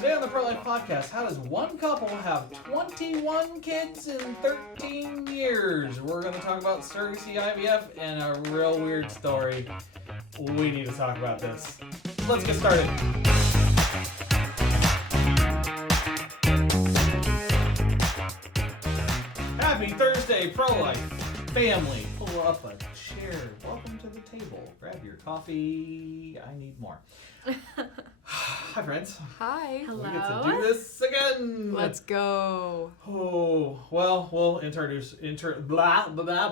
Today on the Pro Life Podcast, how does one couple have 21 kids in 13 years? We're going to talk about surrogacy, IVF, and a real weird story. We need to talk about this. Let's get started. Happy Thursday, Pro Life family. Pull up a chair. Welcome to the table. Grab your coffee. I need more. Hi, friends. Hi. Hello. We get to do this again. Let's go. Oh, well, we'll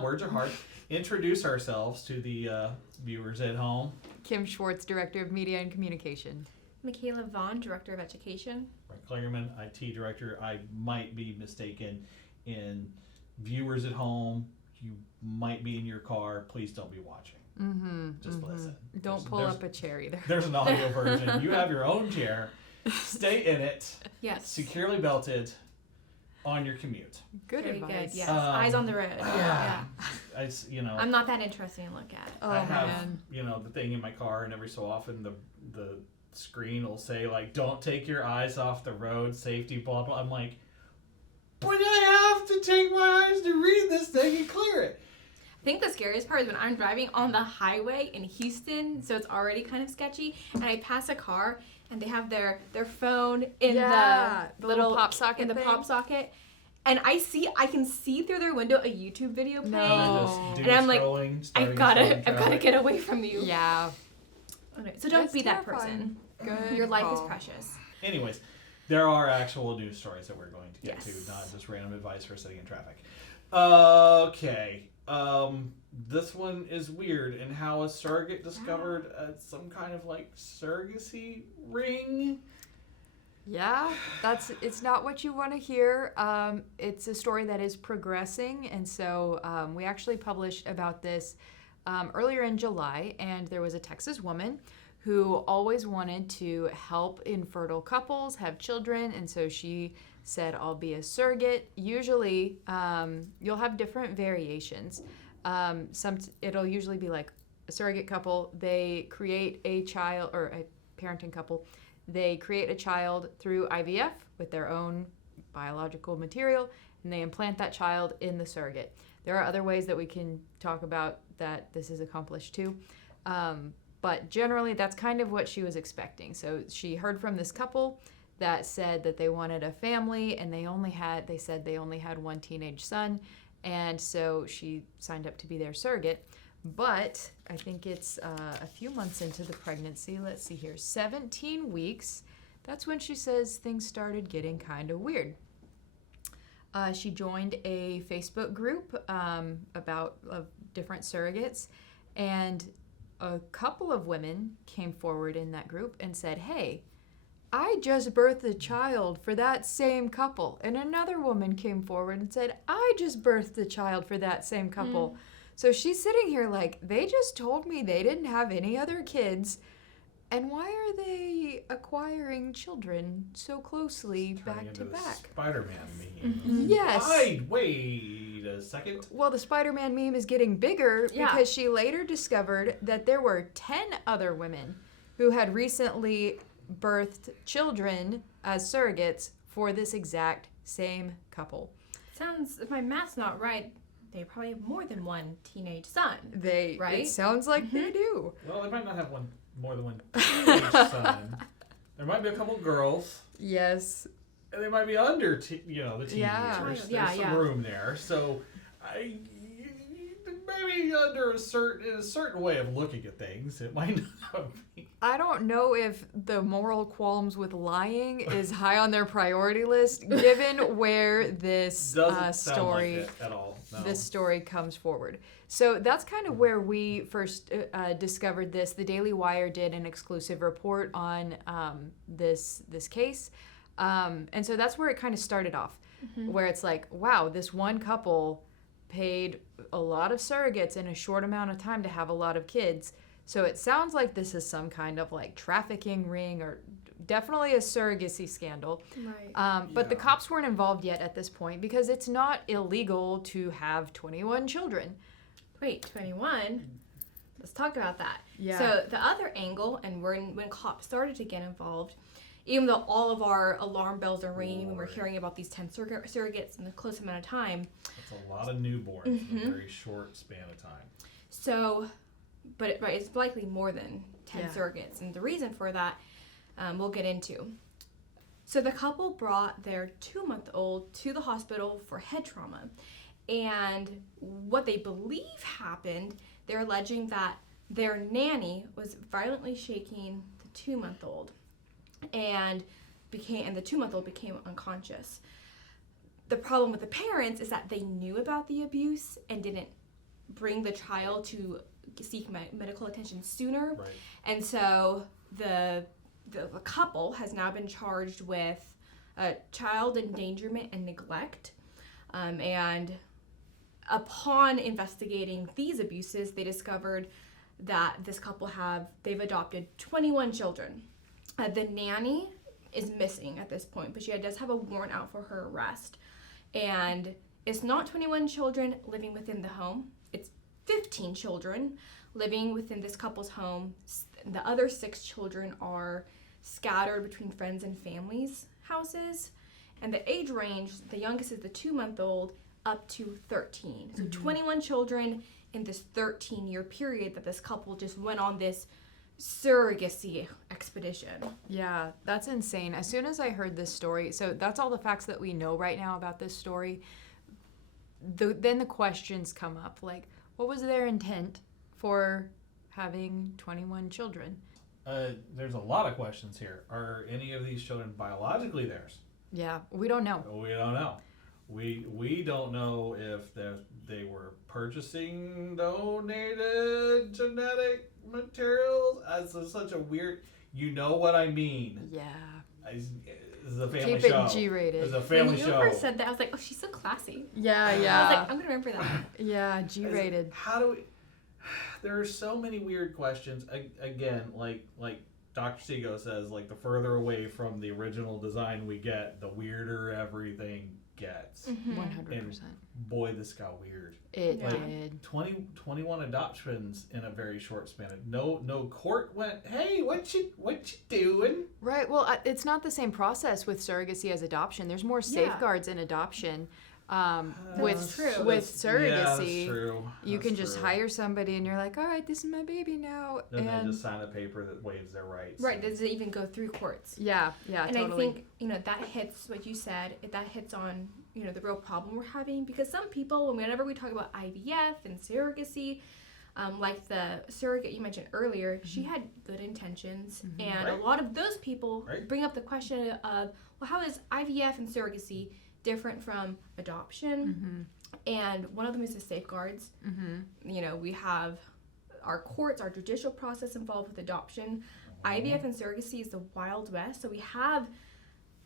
words are hard. Introduce ourselves to the viewers at home. Kim Schwartz, Director of Media and Communication. Kayla Vaughn, Director of Education. Right, Klingerman, IT Director. I might be mistaken in viewers at home. You might be in your car. Please don't be watching. Just listen. Don't pull up a chair either. There's an audio version. You have your own chair. Stay in it. Yes. Securely belted on your commute. Good Very advice. good. Yes. Eyes on the road. Yeah. I'm not that interesting to look at. Oh, I have, man. The thing in my car, and every so often the screen will say, like, don't take your eyes off the road, safety, blah, blah. I'm like, but I have to take my eyes to read this thing and clear it. I think the scariest part is when I'm driving on the highway in Houston, so it's already kind of sketchy, and I pass a car and they have their phone in the little pop socket in the thing. pop socket, and I can see through their window a YouTube video playing. No. And I'm like, I've gotta get away from you. Yeah. Okay, so don't That's be that terrifying. person. Good Your life is call. precious. Anyways, there are actual news stories that we're going to get Yes. to, not just random advice for sitting in traffic. Okay. This one is weird, and how a surrogate discovered some kind of like surrogacy ring. Yeah, it's not what you want to hear. It's a story that is progressing, and so we actually published about this earlier in July, and there was a Texas woman who always wanted to help infertile couples have children, and so she said, I'll be a surrogate. Usually, you'll have different variations. It'll usually be like a surrogate couple, they create a child, or a parenting couple, they create a child through IVF with their own biological material, and they implant that child in the surrogate. There are other ways that we can talk about that this is accomplished too. But generally, that's kind of what she was expecting. So she heard from this couple that said that they wanted a family, and they said they only had one teenage son, and so she signed up to be their surrogate. But I think it's a few months into the pregnancy. Let's see here, 17 weeks. That's when she says things started getting kind of weird. She joined a Facebook group about different surrogates, and a couple of women came forward in that group and said, hey, I just birthed a child for that same couple. And another woman came forward and said, I just birthed a child for that same couple. So she's sitting here like, they just told me they didn't have any other kids. And why are they acquiring children so closely back to back? Spider-Man meme. Yes. Wait a second. Well, the Spider-Man meme is getting bigger because she later discovered that there were 10 other women who had recently birthed children as surrogates for this exact same couple. Sounds, if my math's not right, they probably have more than one teenage son. Right? It sounds like they do. Well, they might not have more than one teenage son. There might be a couple girls. Yes. And they might be under, the teenagers. Yeah. There's some room there. So, maybe under a certain way of looking at things, it might not be. I don't know if the moral qualms with lying is high on their priority list, given where this Doesn't story, sound like it at all. No. this story comes forward. So that's kind of where we first discovered this. The Daily Wire did an exclusive report on this case, and so that's where it kind of started off, where it's like, wow, this one couple paid a lot of surrogates in a short amount of time to have a lot of kids. So it sounds like this is some kind of like trafficking ring, or definitely a surrogacy scandal. Right. But the cops weren't involved yet at this point because it's not illegal to have 21 children. Wait, 21? Let's talk about that. Yeah. So the other angle, and when cops started to get involved, even though all of our alarm bells are ringing when we're hearing about these 10 surrogates in a close amount of time. That's a lot of newborns in a very short span of time. So, but it's likely more than 10 surrogates. And the reason for that, we'll get into. So the couple brought their 2-month-old to the hospital for head trauma. And what they believe happened, they're alleging that their nanny was violently shaking the 2-month-old and the 2-month-old became unconscious. The problem with the parents is that they knew about the abuse and didn't bring the child to seek medical attention sooner. Right. And so the couple has now been charged with child endangerment and neglect. And upon investigating these abuses, they discovered that this couple they've adopted 21 children. The nanny is missing at this point, but she does have a warrant out for her arrest. And it's not 21 children living within the home. It's 15 children living within this couple's home. The other 6 children are scattered between friends and families' houses. And the age range, the youngest is the 2-month-old up to 13. So 21 children in this 13-year period that this couple just went on this surrogacy expedition. Yeah, that's insane. As soon as I heard this story, so that's all the facts that we know right now about this story. Then the questions come up, like, what was their intent for having 21 children? There's a lot of questions here. Are any of these children biologically theirs? Yeah, we don't know. We don't know. We don't know if they were purchasing donated genetic materials. As such a weird, you know what I mean? Yeah. This is a family Keep show. it G-rated. It's a family when you show. first said that, I was like, oh, she's so classy. Yeah. I was like, I'm gonna remember that. Yeah, G-rated. How do we? There are so many weird questions. Again, like Dr. Sego says, like the further away from the original design we get, the weirder everything gets. 100%. And boy, this got weird. It Yeah. did. 21 adoptions in a very short span. No court went, hey, what you doing? Right. Well, it's not the same process with surrogacy as adoption. There's more safeguards in adoption. With true. with surrogacy, Yeah, that's true. you That's can just true. hire somebody, and you're like, all right, this is my baby now, And and they just sign a paper that waives their rights. Right, does it even go through courts? yeah, And totally. I think, that hits what you said, that hits on, the real problem we're having, because some people, whenever we talk about IVF and surrogacy, like the surrogate you mentioned earlier, she had good intentions, and Right. a lot of those people Right. bring up the question of, well, how is IVF and surrogacy different from adoption? And one of them is the safeguards. We have our courts, our judicial process involved with adoption. IVF and surrogacy is the Wild West. So we have,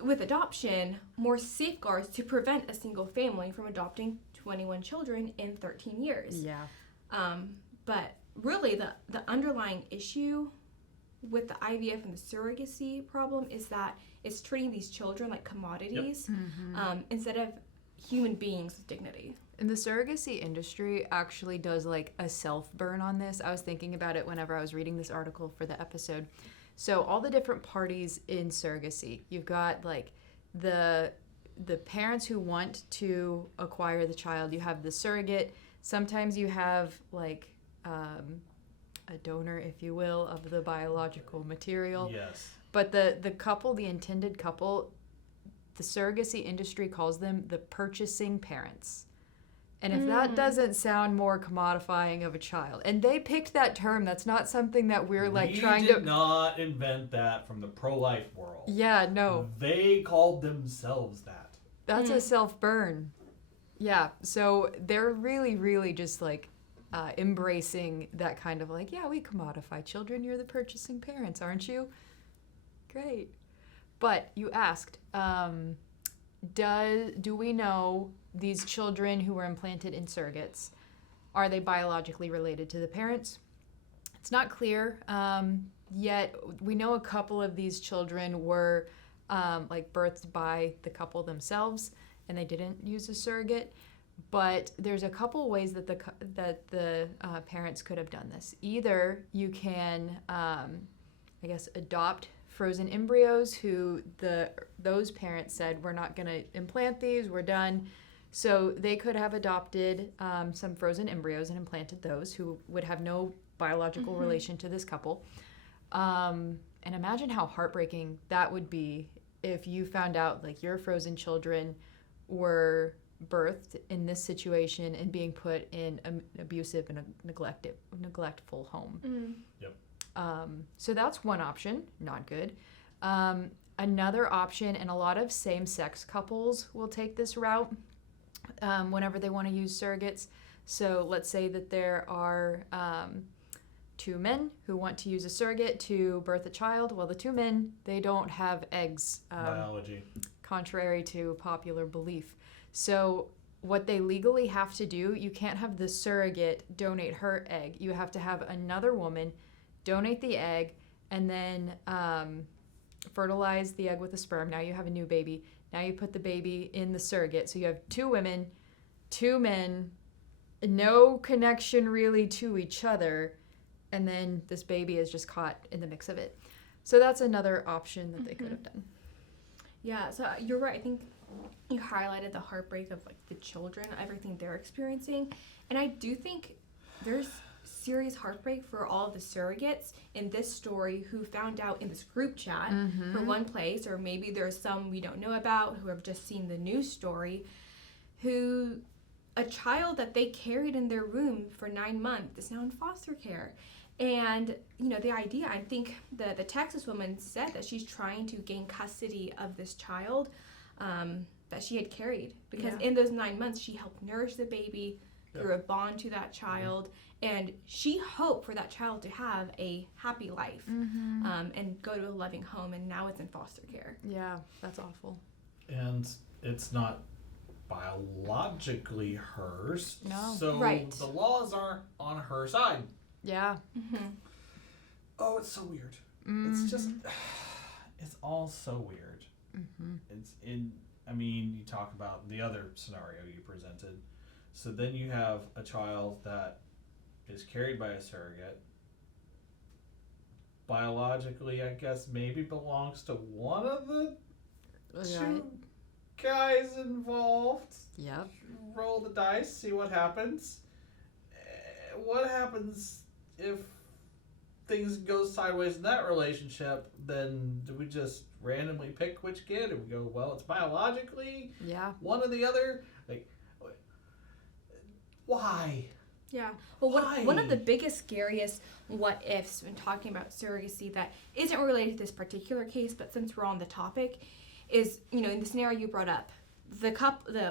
with adoption, more safeguards to prevent a single family from adopting 21 children in 13 years. Yeah. But really, the underlying issue with the IVF and the surrogacy problem is that it's treating these children like commodities instead of human beings with dignity. And the surrogacy industry actually does like a self-burn on this. I was thinking about it whenever I was reading this article for the episode. So all the different parties in surrogacy, you've got like the parents who want to acquire the child. You have the surrogate. Sometimes you have like a donor, if you will, of the biological material. Yes. But the couple, the intended couple, the surrogacy industry calls them the purchasing parents. And if that doesn't sound more commodifying of a child, and they picked that term, that's not something that we're like trying to. We did not invent that from the pro-life world. Yeah, no. They called themselves that. That's a self-burn. Yeah, so they're really, really just like embracing that kind of like, yeah, we commodify children. You're the purchasing parents, aren't you? Great. But you asked, do we know these children who were implanted in surrogates, are they biologically related to the parents? It's not clear yet. We know a couple of these children were like birthed by the couple themselves, and they didn't use a surrogate. But there's a couple ways that the parents could have done this. Either you can, adopt frozen embryos who those parents said, we're not going to implant these, we're done. So they could have adopted some frozen embryos and implanted those who would have no biological relation to this couple. And imagine how heartbreaking that would be if you found out like your frozen children were birthed in this situation and being put in an abusive and neglectful home. Yep. So that's one option, not good. Another option, and a lot of same-sex couples will take this route whenever they want to use surrogates. So let's say that there are two men who want to use a surrogate to birth a child. Well, the two men, they don't have eggs. Biology. Contrary to popular belief. So what they legally have to do, you can't have the surrogate donate her egg. You have to have another woman donate the egg and then fertilize the egg with the sperm. Now you have a new baby. Now you put the baby in the surrogate. So you have two women, two men, no connection really to each other. And then this baby is just caught in the mix of it. So that's another option that they could have done. Yeah, so you're right. I think you highlighted the heartbreak of like the children, everything they're experiencing. And I do think there's serious heartbreak for all of the surrogates in this story who found out in this group chat for one place, or maybe there's some we don't know about who have just seen the news story, who a child that they carried in their womb for 9 months is now in foster care. And, you know, the idea, I think the Texas woman said that she's trying to gain custody of this child that she had carried. Because in those 9 months, she helped nourish the baby, grew a bond to that child, and she hoped for that child to have a happy life and go to a loving home, and now it's in foster care. Yeah, that's awful. And it's not biologically hers. No. So the laws aren't on her side. Yeah. Oh, it's so weird. It's just, it's all so weird. It's I mean, you talk about the other scenario you presented. So then you have a child that is carried by a surrogate. Biologically, I guess, maybe belongs to one of the two guys involved. Yep. Roll the dice, see what happens. What happens if things go sideways in that relationship? Then do we just randomly pick which kid? And we go, well, it's biologically one or the other. Like, why? Yeah. Well, one of the biggest, scariest what ifs when talking about surrogacy that isn't related to this particular case, but since we're on the topic, is, you know, in the scenario you brought up, the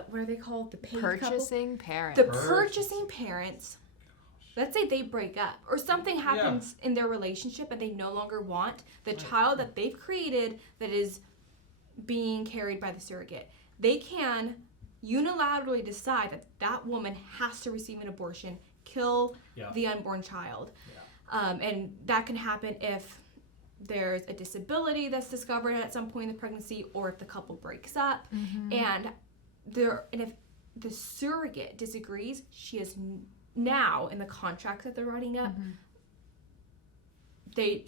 what are they called? The paid purchasing couple? parents. The purchasing parents. Let's say they break up or something happens in their relationship and they no longer want the child that they've created that is being carried by the surrogate. They can unilaterally decide that that woman has to receive an abortion, kill the unborn child. And that can happen if there's a disability that's discovered at some point in the pregnancy, or if the couple breaks up. And if the surrogate disagrees, she is now in the contract that they're writing up,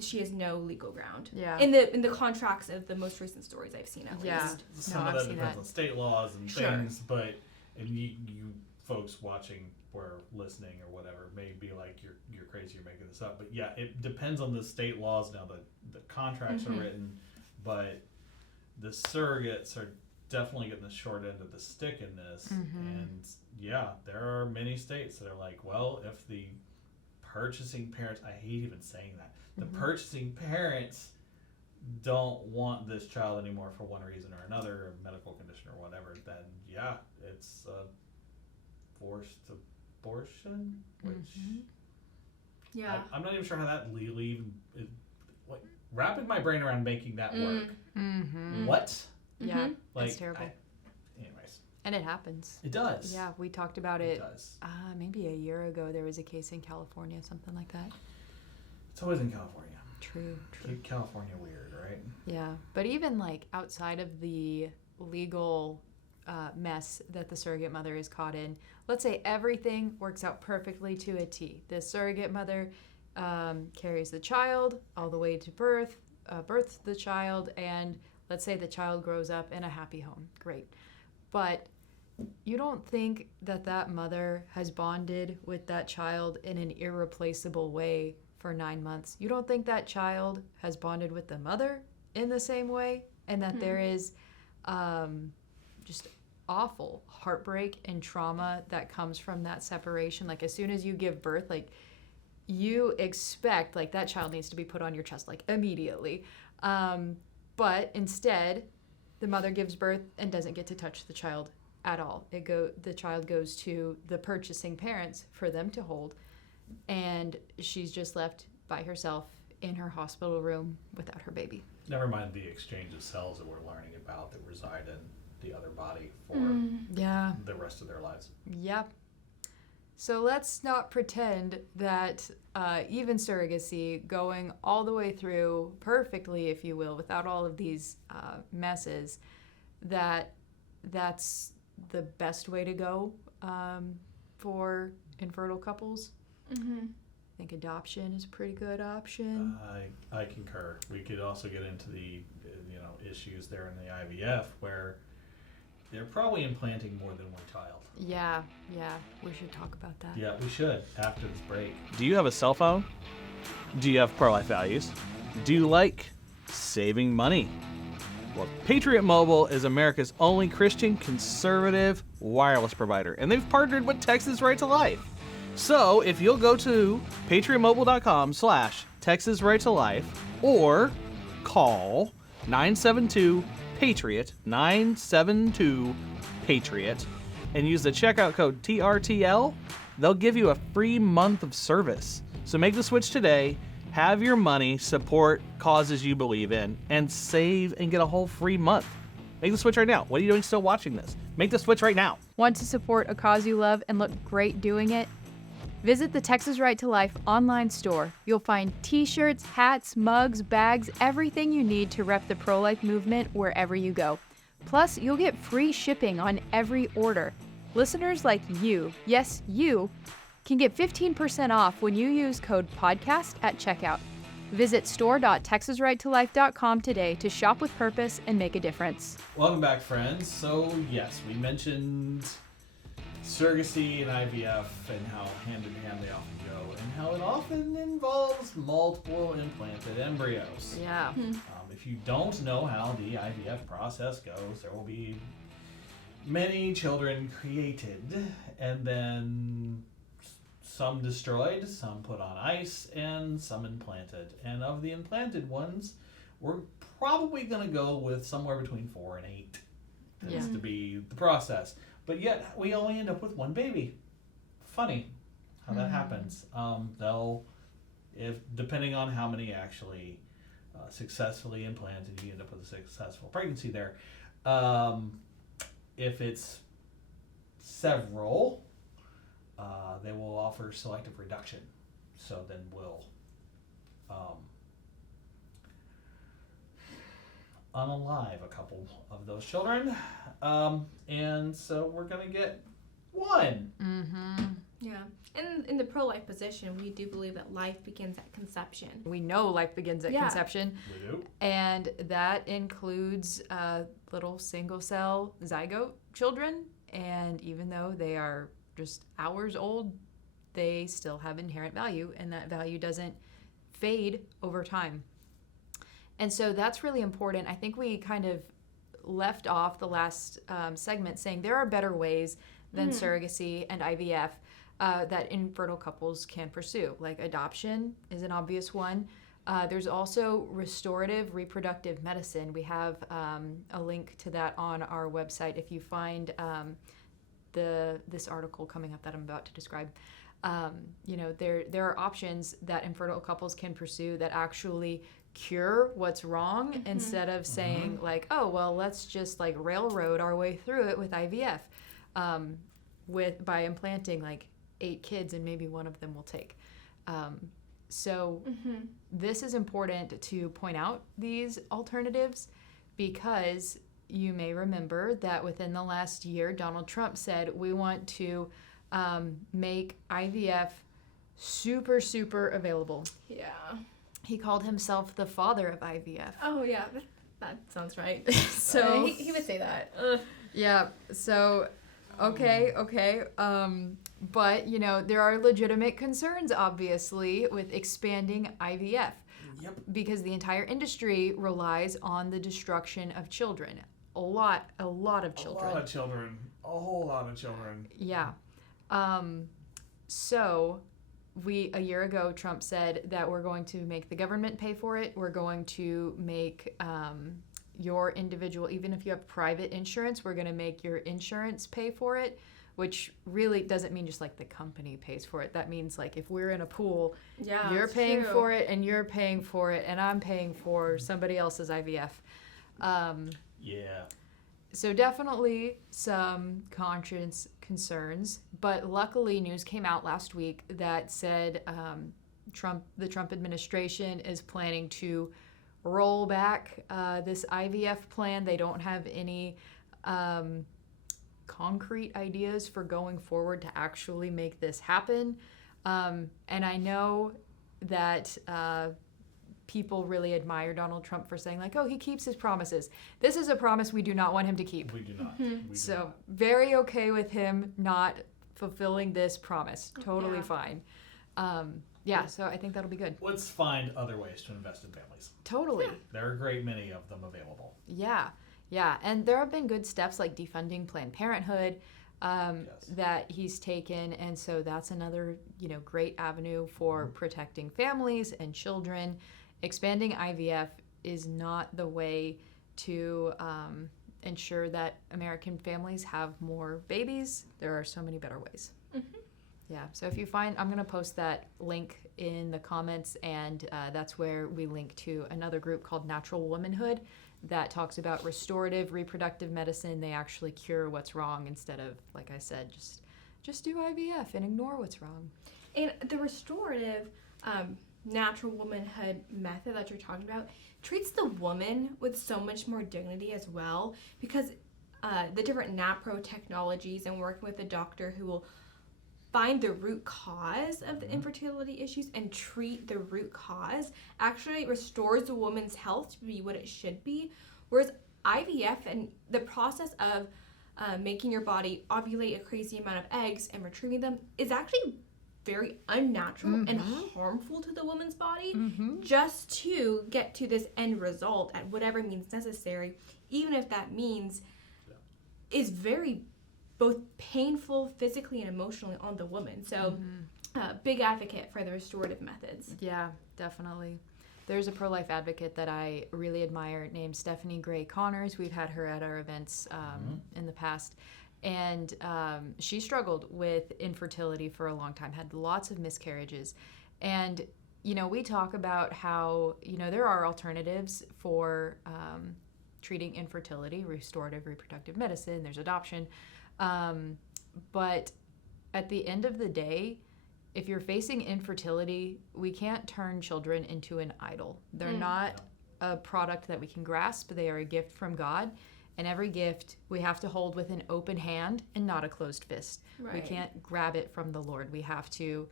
she has no legal ground. In the contracts of the most recent stories I've seen, at least. Some of that depends on state laws and things, but you folks watching or listening or whatever may be like, you're crazy, you're making this up. But yeah, it depends on the state laws. Now the contracts are written, but the surrogates are definitely getting the short end of the stick in this. And yeah, there are many states that are like, well, if the purchasing parents, I hate even saying that, the purchasing parents don't want this child anymore for one reason or another, a medical condition or whatever, then yeah, it's a forced abortion, which I'm not even sure how that legally even is, wrapping my brain around making that work. What? Yeah, like, it's terrible. Anyways. And it happens. It does. Yeah, we talked about it. It does. Maybe a year ago there was a case in California, something like that. It's always in California. True. Keep California weird, right? Yeah, but even like outside of the legal mess that the surrogate mother is caught in, let's say everything works out perfectly to a T. The surrogate mother carries the child all the way to birth. birth the child, and let's say the child grows up in a happy home. Great. But you don't think that that mother has bonded with that child in an irreplaceable way for 9 months? You don't think that child has bonded with the mother in the same way? And that there is just awful heartbreak and trauma that comes from that separation. Like, as soon as you give birth, like, you expect, like, that child needs to be put on your chest, like, immediately. But instead, the mother gives birth and doesn't get to touch the child at all. The child goes to the purchasing parents for them to hold, and she's just left by herself in her hospital room without her baby. Never mind the exchange of cells that we're learning about that reside in the other body for the rest of their lives. Yep. So let's not pretend that even surrogacy, going all the way through perfectly, if you will, without all of these messes, that's the best way to go for infertile couples. I think adoption is a pretty good option. I concur. We could also get into the issues there in the IVF where they're probably implanting more than one child. Yeah, we should talk about that. Yeah, we should after this break. Do you have a cell phone? Do you have pro-life values? Do you like saving money? Well, Patriot Mobile is America's only Christian conservative wireless provider, and they've partnered with Texas Right to Life. So if you'll go to patriotmobile.com/Texas Right to Life or call 972-PATRIOT, 972-PATRIOT, and use the checkout code TRTL, they'll give you a free month of service. So make the switch today, have your money support causes you believe in, and save and get a whole free month. Make the switch right now. What are you doing still watching this? Make the switch right now. Want to support a cause you love and look great doing it? Visit the Texas Right to Life online store. You'll find t-shirts, hats, mugs, bags, everything you need to rep the pro-life movement wherever you go. Plus, you'll get free shipping on every order. Listeners like you, yes, you, can get 15% off when you use code PODCAST at checkout. Visit store.texasrighttolife.com today to shop with purpose and make a difference. Welcome back, friends. So, yes, we mentioned surrogacy and IVF and how hand in hand they often go and how it often involves multiple implanted embryos. Yeah. If you don't know how the IVF process goes, there will be many children created and then some destroyed, some put on ice, and some implanted. And of the implanted ones, we're probably going to go with somewhere between 4 and 8. Tends to be the process. But yet, we only end up with one baby. Funny how that happens. Depending on how many actually successfully implanted, you end up with a successful pregnancy there. If it's several, they will offer selective reduction. So then we'll unalive a couple of those children. And so we're going to get one. Yeah. And in the pro-life position, we do believe that life begins at conception. We know life begins at conception. We do. And that includes little single-cell zygote children. And even though they are just hours old, they still have inherent value, and that value doesn't fade over time. And so that's really important. I think we kind of left off the last segment saying there are better ways than surrogacy and IVF that infertile couples can pursue. Like adoption is an obvious one. There's also restorative reproductive medicine. We have a link to that on our website if you find this article coming up that I'm about to describe. There are options that infertile couples can pursue that actually cure what's wrong instead of saying like, oh, well, let's just like railroad our way through it with IVF by implanting like 8 kids and maybe one of them will take. This is important to point out these alternatives because you may remember that within the last year, Donald Trump said we want to make IVF super, super available. Yeah. He called himself the father of IVF. Oh yeah, that sounds right. So he would say that. yeah, so okay. But there are legitimate concerns, obviously, with expanding IVF. Yep. Because the entire industry relies on the destruction of children. A lot of children. A lot of children. A whole lot of children. Yeah. So a year ago, Trump said that we're going to make the government pay for it. We're going to make your individual, even if you have private insurance, we're going to make your insurance pay for it, which really doesn't mean just like the company pays for it. That means like if we're in a pool, you're paying true. for it and you're paying for it and I'm paying for somebody else's IVF. Yeah. So definitely some conscience concerns, but luckily news came out last week that said the Trump administration is planning to roll back this IVF plan. They don't have any concrete ideas for going forward to actually make this happen. And I know that people really admire Donald Trump for saying like, oh, he keeps his promises. This is a promise we do not want him to keep. We do not. So very okay with him not fulfilling this promise. Totally fine. So I think that'll be good. Let's find other ways to invest in families. Totally. There are a great many of them available. Yeah. And there have been good steps like defunding Planned Parenthood that he's taken. And so that's another, great avenue for protecting families and children. Expanding IVF is not the way to ensure that American families have more babies. There are so many better ways. Yeah, so if you find, I'm going to post that link in the comments, and that's where we link to another group called Natural Womanhood that talks about restorative reproductive medicine. They actually cure what's wrong instead of, like I said, just do IVF and ignore what's wrong. And the restorative natural womanhood method that you're talking about treats the woman with so much more dignity as well, because the different NAPRO technologies and working with a doctor who will find the root cause of the infertility issues and treat the root cause actually restores the woman's health to be what it should be. Whereas IVF and the process of making your body ovulate a crazy amount of eggs and retrieving them is actually very unnatural and harmful to the woman's body just to get to this end result at whatever means necessary, even if that means is very both painful physically and emotionally on the woman. So big advocate for the restorative methods. Yeah, definitely. There's a pro-life advocate that I really admire named Stephanie Gray Connors. We've had her at our events in the past. And she struggled with infertility for a long time, had lots of miscarriages. And, we talk about how, there are alternatives for treating infertility, restorative reproductive medicine, there's adoption. But at the end of the day, if you're facing infertility, we can't turn children into an idol. They're not a product that we can grasp. They are a gift from God. And every gift we have to hold with an open hand and not a closed fist. Right. We can't grab it from the Lord. We have to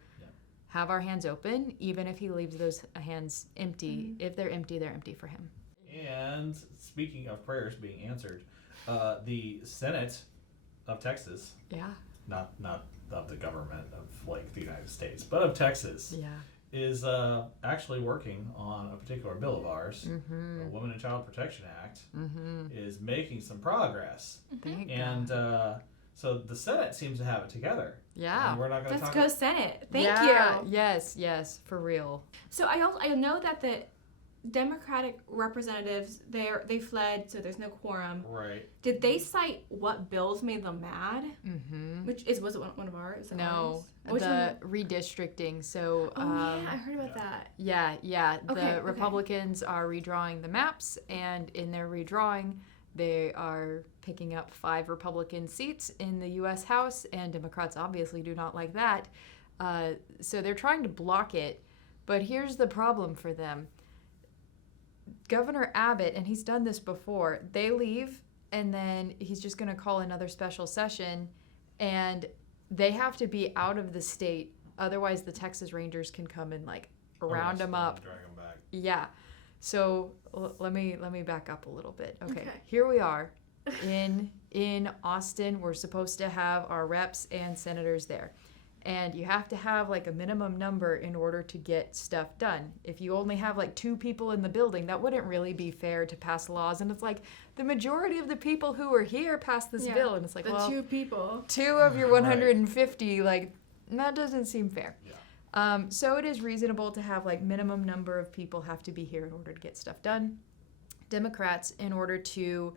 have our hands open, even if he leaves those hands empty. If they're empty for him. And speaking of prayers being answered, the Senate of Texas, not of the government of like the United States, but of Texas, is actually working on a particular bill of ours, the Women and Child Protection Act, is making some progress. And so the Senate seems to have it together. Yeah. And we're not going to Let's talk go Senate. Thank you. Yes, for real. So I know that the Democratic representatives they fled, so there's no quorum. Right. Did they cite what bills made them mad? Was it one of ours? No, Which the redistricting. So I heard about that. Yeah. Okay, The Republicans are redrawing the maps, and in their redrawing, they are picking up 5 Republican seats in the U.S. House, and Democrats obviously do not like that. So they're trying to block it, but here's the problem for them. Governor Abbott, and he's done this before, they leave, and then he's just going to call another special session, and they have to be out of the state. Otherwise, the Texas Rangers can come and round them up. Drag them back. Yeah. So let me back up a little bit. Okay. Okay. Here we are in Austin. We're supposed to have our reps and senators there. And you have to have like a minimum number in order to get stuff done. If you only have like 2 people in the building, that wouldn't really be fair to pass laws. And it's like the majority of the people who are here passed this bill. And it's like, the well, 2 people. 2 of your 150, like, that doesn't seem fair. Yeah. So it is reasonable to have like minimum number of people have to be here in order to get stuff done. Democrats, in order to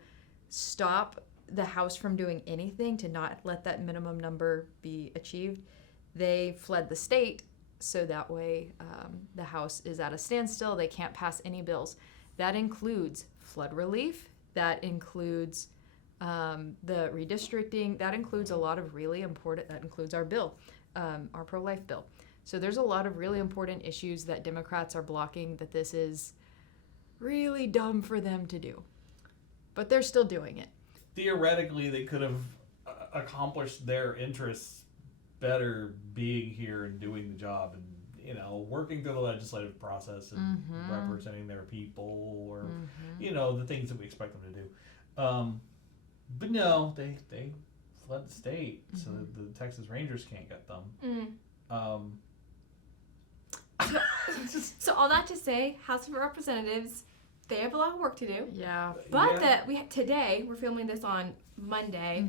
stop the House from doing anything to not let that minimum number be achieved, they fled the state, so that way the House is at a standstill. They can't pass any bills. That includes flood relief. That includes the redistricting. That includes a lot of really important, that includes our bill, our pro-life bill. So there's a lot of really important issues that Democrats are blocking, that this is really dumb for them to do. But they're still doing it. Theoretically, they could have accomplished their interests better being here and doing the job and, you know, working through the legislative process and representing their people or, you know, the things that we expect them to do. But no, they fled the state, so that the Texas Rangers can't get them. So all that to say, House of Representatives, they have a lot of work to do. Yeah. But today, we're filming this on Monday.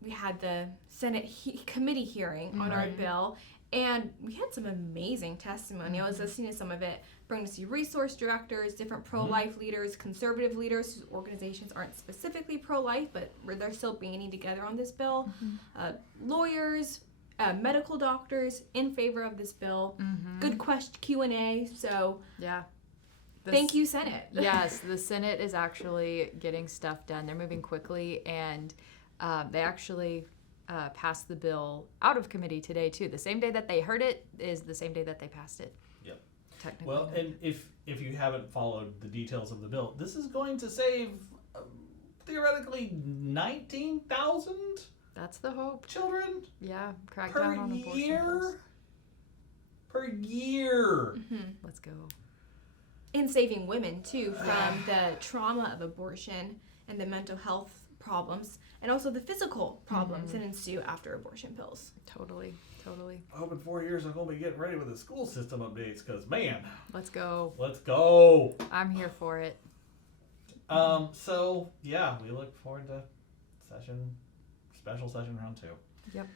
We had the Senate committee hearing on our bill, and we had some amazing testimony. I was listening to some of it. Pregnancy resource directors, different pro-life leaders, conservative leaders whose organizations aren't specifically pro-life, but they're still banding together on this bill. Lawyers, medical doctors in favor of this bill. Good Q&A. So yeah. Thank you, Senate. Yes, the Senate is actually getting stuff done. They're moving quickly, and they actually passed the bill out of committee today, too. The same day that they heard it is the same day that they passed it. Yep. Technically. Well, and if you haven't followed the details of the bill, this is going to save theoretically 19,000 that's the hope. children Yeah, crack per down on abortion year. pills. Per year. Let's go. And saving women, too, from the trauma of abortion and the mental health problems, and also the physical problems that ensue after abortion pills. Totally. I hope in 4 years I'm going to be getting ready with the school system updates because, man, Let's go. let's go. I'm here for it. So, yeah, we look forward to special session round 2. Yep.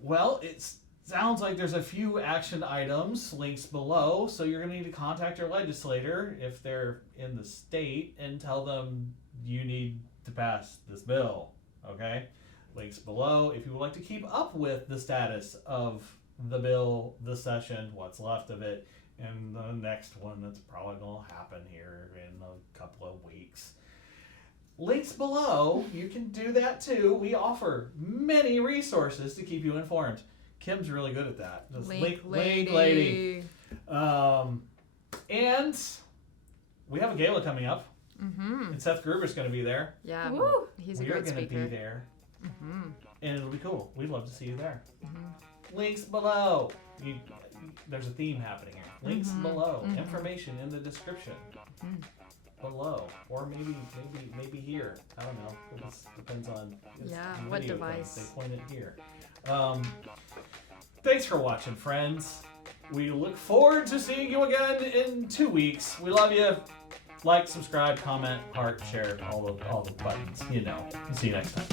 Well, it sounds like there's a few action items, links below, so you're going to need to contact your legislator if they're in the state and tell them you need to pass this bill, okay? Links below if you would like to keep up with the status of the bill, the session, what's left of it, and the next one that's probably going to happen here in a couple of weeks. Links below, you can do that too. We offer many resources to keep you informed. Kim's really good at that. Just Link lady. And we have a gala coming up. And Seth Gruber's going to be there. Yeah. Woo! He's a We're great going to speaker. be there. And it'll be cool. We'd love to see you there. Links below. There's a theme happening here. Links below. Information in the description. Below. Or maybe here. I don't know. It just depends on what video device. They point it here. Thanks for watching, friends. We look forward to seeing you again in 2 weeks. We love you. Like, subscribe, comment, heart, share, all the buttons. You know. See you next time.